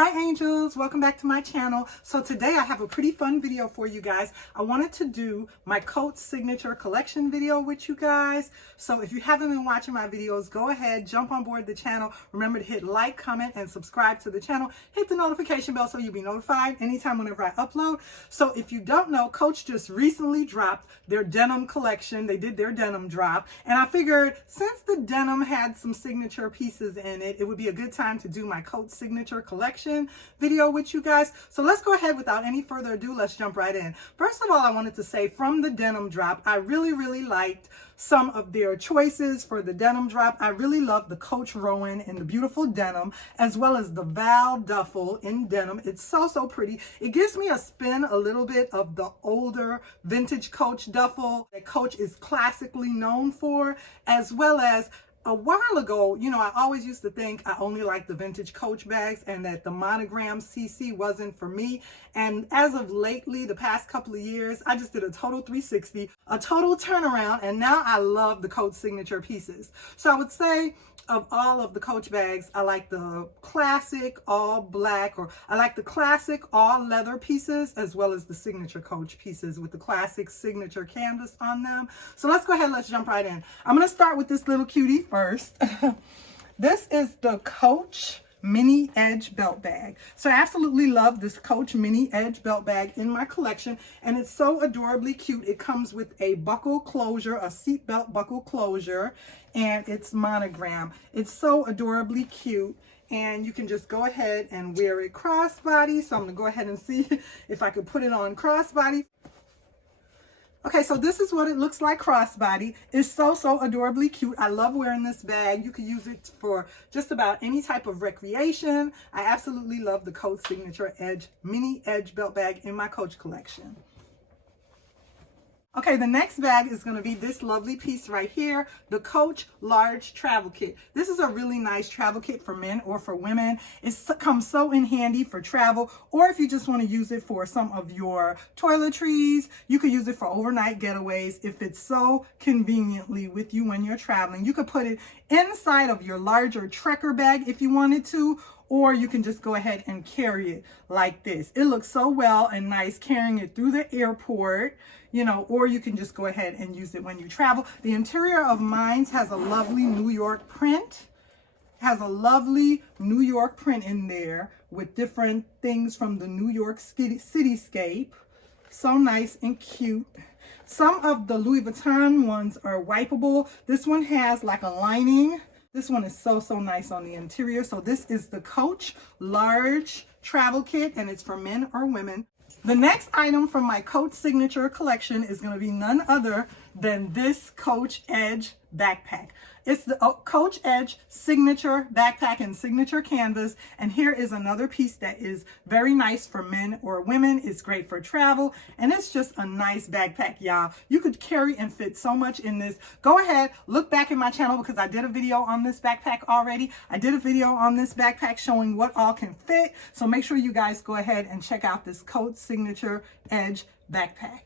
Hi angels, welcome back to my channel. So today I have a pretty fun video for you guys. I wanted to do my Coat signature collection video with you guys. So if you haven't been watching my videos, go ahead, jump on board the channel. Remember to hit like, comment, and subscribe to the channel. Hit the notification bell so you'll be notified anytime whenever I upload. So if you don't know, Coach just recently dropped their denim collection. They did their denim drop. And I figured since the denim had some signature pieces in it, it would be a good time to do my Coat signature collection video with you guys. So let's go ahead without any further ado. Let's jump right in. First of all, I wanted to say from the denim drop, I really liked some of their choices for the denim drop. I really love the Coach Rowan in the beautiful denim, as well as the Val Duffle in denim. It's so pretty. It gives me a spin a little bit of the older vintage Coach duffel that Coach is classically known for, as well as a while ago, you know, I always used to think I only liked the vintage Coach bags and that the monogram CC wasn't for me. And as of lately, the past couple of years, I just did a total 360, a total turnaround, and now I love the Coach signature pieces. So I would say of all of the Coach bags, I like the classic all black, or I like the classic all leather pieces, as well as the signature Coach pieces with the classic signature canvas on them. So let's go ahead, let's jump right in. I'm gonna start with this little cutie first. This is the Coach mini edge belt bag. So I absolutely love this Coach mini edge belt bag in my collection, and it's so adorably cute. It comes with a buckle closure, a seat belt buckle closure, and it's monogram. It's so adorably cute, and you can just go ahead and wear it crossbody. So I'm gonna go ahead and see if I could put it on crossbody. Okay, so this is what it looks like crossbody. It's so adorably cute. I love wearing this bag. You can use it for just about any type of recreation. I absolutely love the Coach signature edge mini edge belt bag in my Coach collection. Okay, the next bag is going to be this lovely piece right here, the Coach large travel kit. This is a really nice travel kit for men or for women. It comes so in handy for travel, or if you just want to use it for some of your toiletries. You could use it for overnight getaways if it's so conveniently with you when you're traveling. You could put it inside of your larger trekker bag if you wanted to, or you can just go ahead and carry it like this. It looks so well and nice carrying it through the airport, you know, or you can just go ahead and use it when you travel. The interior of mine has a lovely New York print. Has a lovely New York print in there with different things from the New York cityscape. So nice and cute. Some of the Louis Vuitton ones are wipeable. This one has like a lining. This one is so nice on the interior. So this is the Coach large travel kit, and it's for men or women. The next item from my Coach signature collection is going to be none other than this Coach Edge backpack. It's the Coach Edge signature backpack and signature canvas. And here is another piece that is very nice for men or women. It's great for travel, and it's just a nice backpack, y'all. You could carry and fit so much in this. Go ahead, look back in my channel because I did a video on this backpack already. I did a video on this backpack showing what all can fit. So make sure you guys go ahead and check out this Coach signature Edge backpack.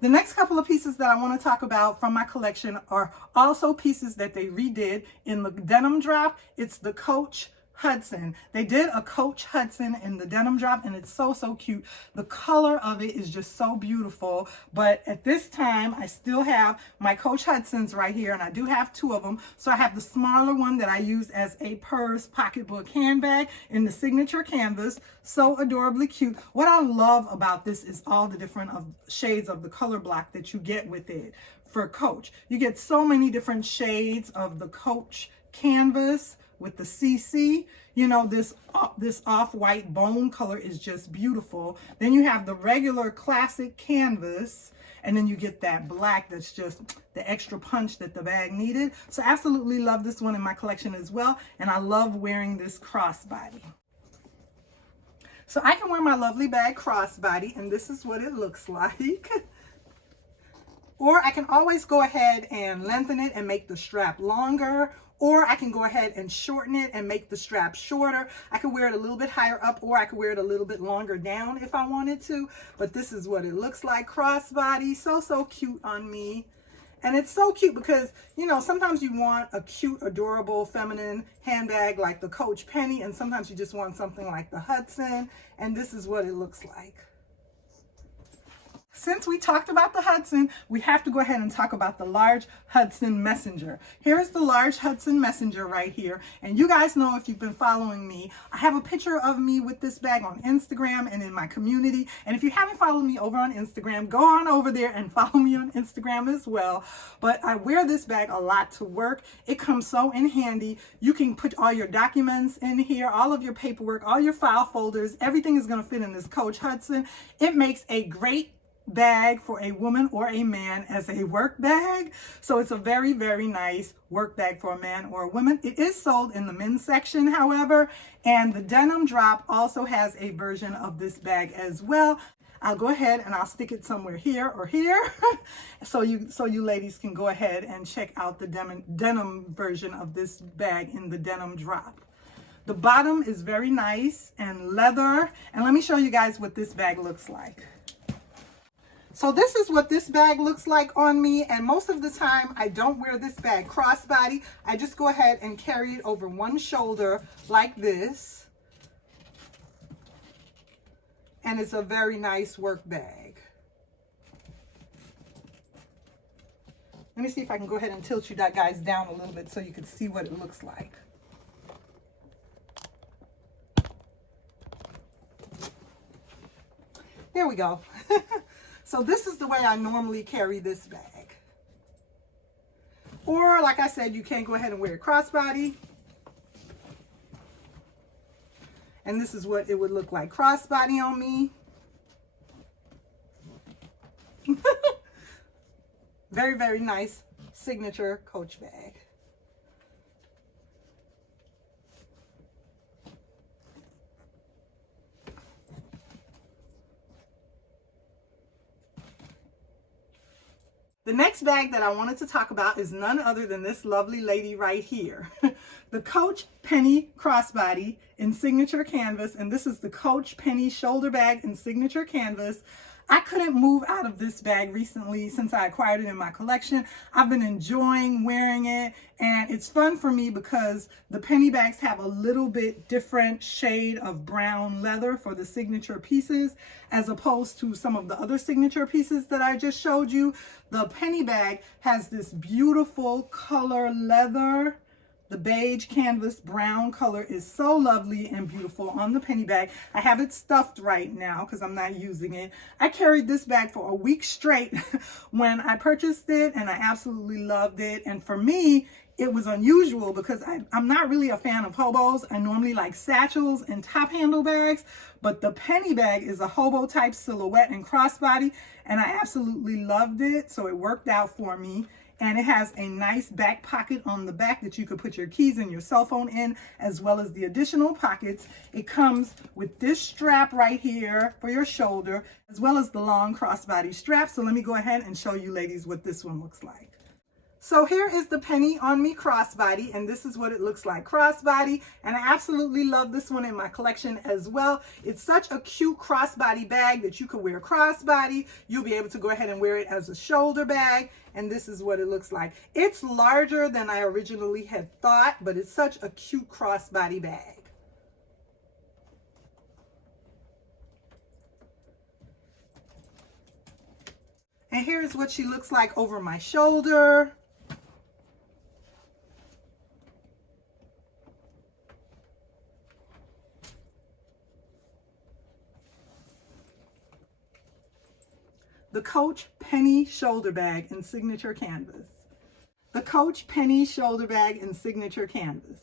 The next couple of pieces that I want to talk about from my collection are also pieces that they redid in the denim drop. It's the Coach Hudson. They did a Coach Hudson in the denim drop, and it's so cute. The color of it is just so beautiful. But at this time, I still have my Coach Hudsons right here, and I do have two of them. So I have the smaller one that I use as a purse pocketbook handbag in the signature canvas. So adorably cute. What I love about this is all the different shades of the color block that you get with it for Coach. You get so many different shades of the Coach canvas with the CC. You know, this off-white bone color is just beautiful. Then you have the regular classic canvas, and then you get that black that's just the extra punch that the bag needed. So absolutely love this one in my collection as well, and I love wearing this crossbody. So I can wear my lovely bag crossbody, and this is what it looks like. Or I can always go ahead and lengthen it and make the strap longer, or I can go ahead and shorten it and make the strap shorter. I could wear it a little bit higher up, or I could wear it a little bit longer down if I wanted to. But this is what it looks like crossbody. So cute on me. And it's so cute because, you know, sometimes you want a cute, adorable, feminine handbag like the Coach Pennie, and sometimes you just want something like the Hudson, and this is what it looks like. Since we talked about the Hudson, we have to go ahead and talk about the large Hudson Messenger. Here's the large Hudson Messenger right here. And you guys know, if you've been following me, I have a picture of me with this bag on Instagram and in my community. And if you haven't followed me over on Instagram, go on over there and follow me on Instagram as well. But I wear this bag a lot to work. It comes so in handy. You can put all your documents in here, all of your paperwork, all your file folders. Everything is going to fit in this Coach Hudson. It makes a great bag for a woman or a man as a work bag. So it's a very, very nice work bag for a man or a woman. It is sold in the men's section, however, and the Denim Drop also has a version of this bag as well. I'll go ahead and I'll stick it somewhere here or here so you ladies can go ahead and check out the denim version of this bag in the Denim Drop. The bottom is very nice and leather, and let me show you guys what this bag looks like. So this is what this bag looks like on me, and most of the time I don't wear this bag crossbody. I just go ahead and carry it over one shoulder like this. And it's a very nice work bag. Let me see if I can go ahead and tilt you guys down a little bit so you can see what it looks like. There we go. So this is the way I normally carry this bag. Or, like I said, you can go ahead and wear it crossbody. And this is what it would look like crossbody on me. Very, very nice signature Coach bag. The next bag that I wanted to talk about is none other than this lovely lady right here. The Coach Pennie crossbody in signature canvas, and this is the Coach Pennie shoulder bag in signature canvas. I couldn't move out of this bag recently since I acquired it in my collection. I've been enjoying wearing it, and it's fun for me because the Pennie bags have a little bit different shade of brown leather for the signature pieces as opposed to some of the other signature pieces that I just showed you. The Pennie bag has this beautiful color leather. The beige canvas brown color is so lovely and beautiful on the Pennie bag. I have it stuffed right now because I'm not using it. I carried this bag for a week straight when I purchased it, and I absolutely loved it. And for me, it was unusual because I'm not really a fan of hobos. I normally like satchels and top handle bags, but the Pennie bag is a hobo type silhouette and crossbody, and I absolutely loved it. So it worked out for me. And it has a nice back pocket on the back that you could put your keys and your cell phone in, as well as the additional pockets. It comes with this strap right here for your shoulder, as well as the long crossbody strap. So let me go ahead and show you ladies what this one looks like. So here is the Pennie on me crossbody, and this is what it looks like crossbody, and I absolutely love this one in my collection as well. It's such a cute crossbody bag that you could wear crossbody. You'll be able to go ahead and wear it as a shoulder bag, and this is what it looks like. It's larger than I originally had thought, but it's such a cute crossbody bag. And here's what she looks like over my shoulder. The Coach Pennie shoulder bag in signature canvas. The Coach Pennie shoulder bag in signature canvas.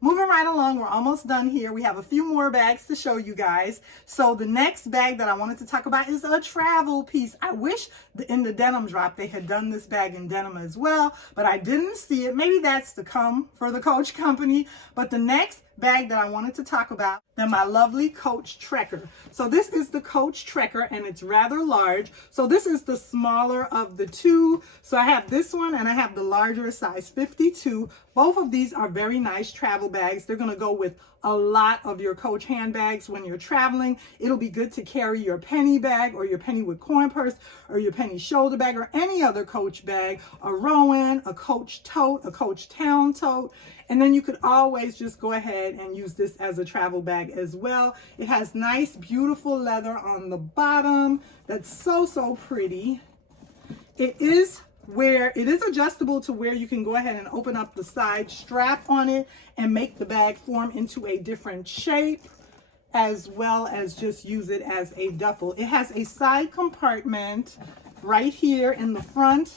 Moving right along, we're almost done here. We have a few more bags to show you guys. So the next bag that I wanted to talk about is a travel piece. I wish in the Denim Drop they had done this bag in denim as well, but I didn't see it. Maybe that's to come for the Coach company. But the next bag that I wanted to talk about, then my lovely Coach Trekker. So this is the Coach Trekker, and it's rather large. So this is the smaller of the two. So I have this one and I have the larger size 52. Both of these are very nice travel bags. bags. They're going to go with a lot of your Coach handbags when you're traveling. It'll be good to carry your Pennie bag or your Pennie with coin purse or your Pennie shoulder bag or any other Coach bag, a Rowan, a Coach tote, a Coach town tote. And then you could always just go ahead and use this as a travel bag as well. It has nice, beautiful leather on the bottom. That's so, so pretty. It is adjustable to where you can go ahead and open up the side strap on it and make the bag form into a different shape, as well as just use it as a duffel. It has a side compartment right here in the front,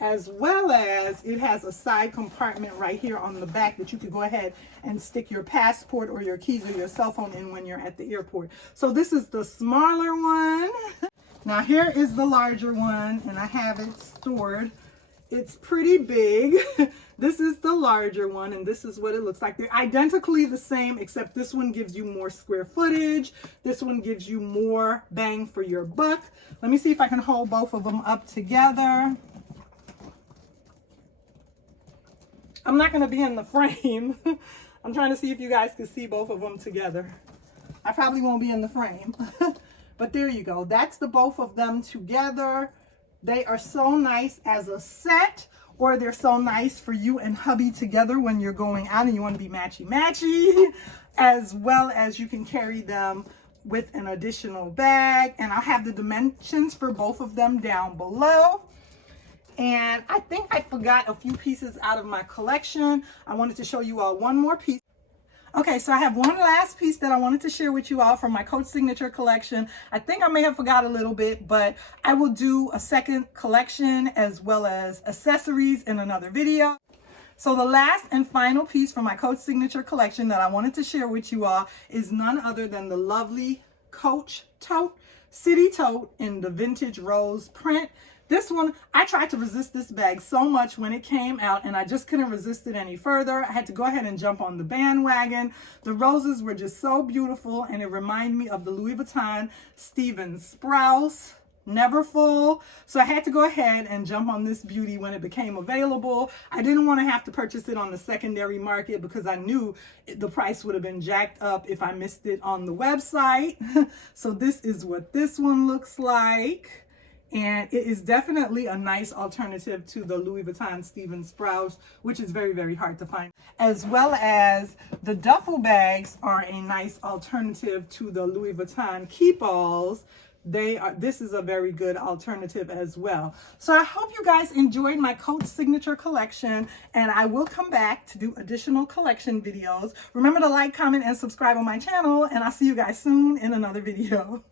as well as it has a side compartment right here on the back that you could go ahead and stick your passport or your keys or your cell phone in when you're at the airport. So this is the smaller one. Now here is the larger one, and I have it stored. It's pretty big. This is the larger one, and this is what it looks like. They're identically the same, except this one gives you more square footage. This one gives you more bang for your buck. Let me see if I can hold both of them up together. I'm not going to be in the frame. I'm trying to see if you guys can see both of them together. I probably won't be in the frame. But there you go. That's the both of them together. They are so nice as a set, or they're so nice for you and hubby together when you're going out and you want to be matchy-matchy, as well as you can carry them with an additional bag. And I'll have the dimensions for both of them down below. And I think I forgot a few pieces out of my collection. I wanted to show you all one more piece. Okay, so I have one last piece that I wanted to share with you all from my Coach Signature collection. I think I may have forgot a little bit, but I will do a second collection as well as accessories in another video. So the last and final piece from my Coach Signature collection that I wanted to share with you all is none other than the lovely Coach Tote, City Tote in the vintage rose print. This one, I tried to resist this bag so much when it came out, and I just couldn't resist it any further. I had to go ahead and jump on the bandwagon. The roses were just so beautiful, and it reminded me of the Louis Vuitton Steven Sprouse Never Full. So I had to go ahead and jump on this beauty when it became available. I didn't want to have to purchase it on the secondary market because I knew the price would have been jacked up if I missed it on the website. So this is what this one looks like. And it is definitely a nice alternative to the Louis Vuitton Steven Sprouse, which is very, very hard to find. As well as the duffel bags are a nice alternative to the Louis Vuitton Keepalls. This is a very good alternative as well. So I hope you guys enjoyed my Coach Signature collection, and I will come back to do additional collection videos. Remember to like, comment, and subscribe on my channel, and I'll see you guys soon in another video.